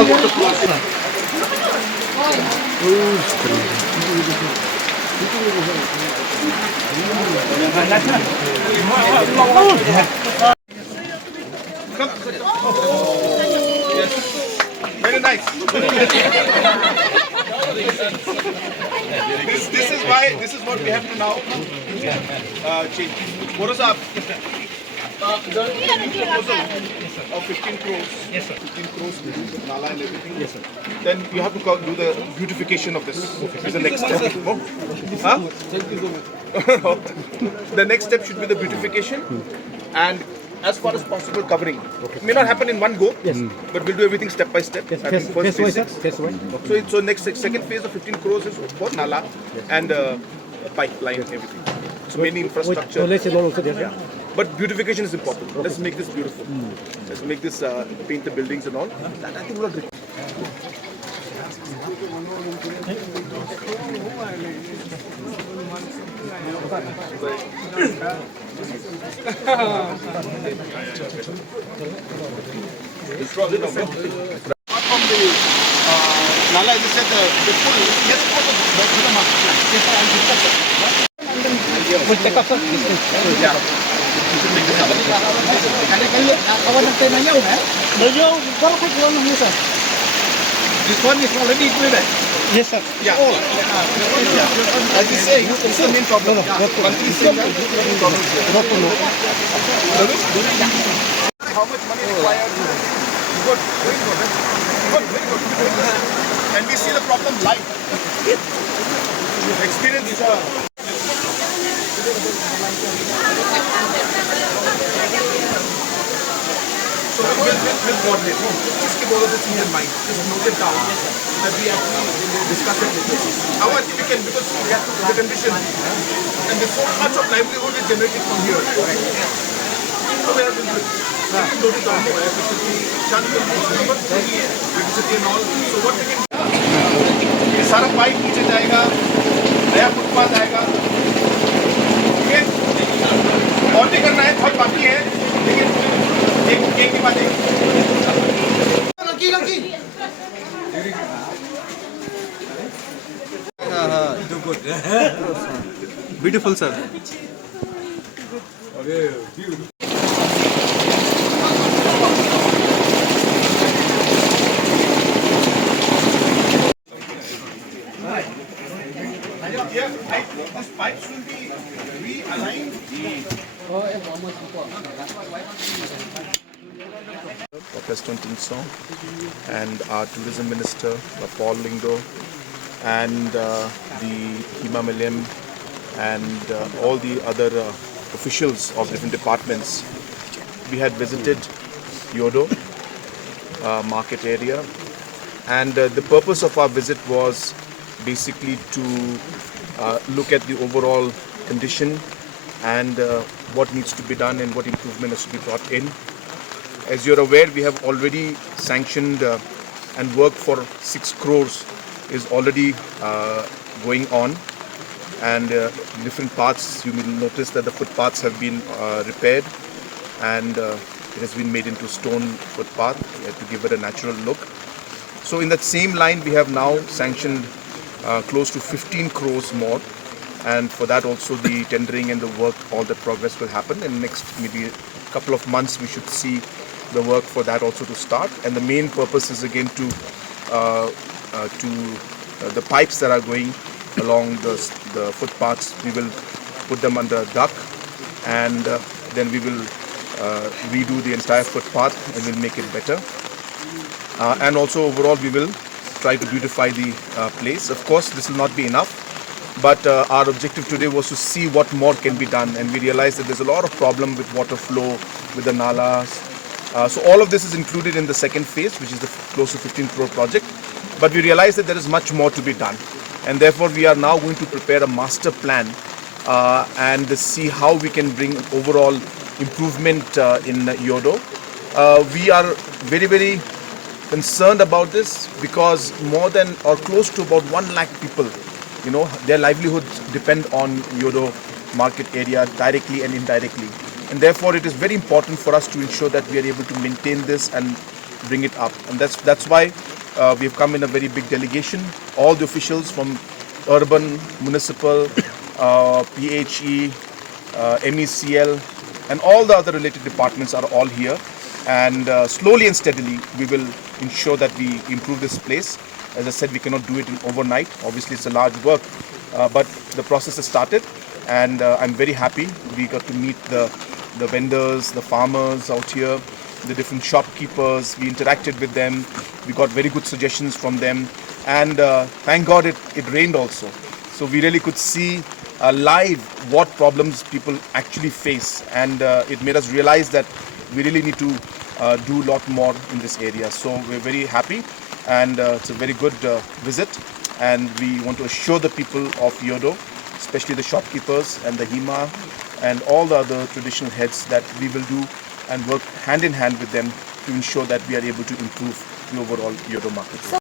Very nice. This is what we have to now change. What is up? The proposal of 15 crores. Yes, sir. 15 crores to do the nala and everything. Yes, sir. Then you have to do the beautification of this. Is the next step. Huh? The next step should be the beautification and as far as possible covering. It may not happen in one go, but we'll do everything step by step. Yes. I think first phase. So next second phase of 15 crores is for nala and pipeline and everything. So mainly infrastructure. Yeah. But beautification is important. Let's make this beautiful. Let's make this paint the buildings and all. That I think will agree. Apart from the nala, as I said, the full yes, back to the master plan. Yes, sir, I'll discuss it. We'll check up, sir. Yeah. You should make this happen. Kawan ng Tenayaw, Nayaw, wala kayo kawan ng sir. This one is already included. Yes, sir. Yeah. All. As you say, it's the main problem. Country is saying that this is the main problem. How much money required? Good. Very good. Good. Very good. And we see the problem live. Experience. So we'll coordinate. Just keep all of this in your mind. Just note it down. That we actually discuss it with this. How I think we can, because we have to the condition. And there's so much of livelihood is generated from here. So we have to do it. Note it down. Electricity, electricity and all. So what we can do? ये सारा pipe नीचे जाएगा, नया footpath आएगा, ठीक है? और भी करना है, बहुत बाकी है, लेकिन एक की बात है। Lucky. Do good. Beautiful, sir. Okay, beautiful. This pipe should be realigned. President Tinsong and our tourism minister Paul Lingo and the Hima Milliam and all the other officials of different departments. We had visited Yodo market area, and the purpose of our visit was basically to look at the overall condition and what needs to be done and what improvement has to be brought in. As you're aware, we have already sanctioned and work for 6 crores is already going on, and different parts, you will notice that the footpaths have been repaired and it has been made into stone footpath to give it a natural look. So in that same line, we have now sanctioned close to 15 crores more, and for that also the tendering and the work, all the progress will happen. In the next maybe a couple of months we should see the work for that also to start. And the main purpose is again to the pipes that are going along the footpaths, we will put them under duct, and then we will redo the entire footpath and will make it better. And also overall we will try to beautify the place. Of course this will not be enough, but our objective today was to see what more can be done, and we realized that there's a lot of problem with water flow, with the nalas. So all of this is included in the second phase, which is the close to 15 crore project, but we realized that there is much more to be done, and therefore we are now going to prepare a master plan and see how we can bring overall improvement in Yodo. We are very, very concerned about this because more than or close to about 1 lakh people, their livelihoods depend on Yodo market area directly and indirectly. and therefore it is very important for us to ensure that we are able to maintain this and bring it up. And that's why we have come in a very big delegation. All the officials from urban, municipal, PHE, MECL, and all the other related departments are all here. And slowly and steadily, we will ensure that we improve this place. As I said, we cannot do it in overnight. Obviously, it's a large work, but the process has started, and I'm very happy. We got to meet the vendors, the farmers out here, the different shopkeepers. We interacted with them. We got very good suggestions from them, and thank God it rained also. So we really could see live what problems people actually face, and it made us realize that we really need to do a lot more in this area. So we're very happy, and it's a very good visit, and we want to assure the people of Yodo, especially the shopkeepers and the HEMA and all the other traditional heads, that we will do and work hand in hand with them to ensure that we are able to improve the overall Yodo market.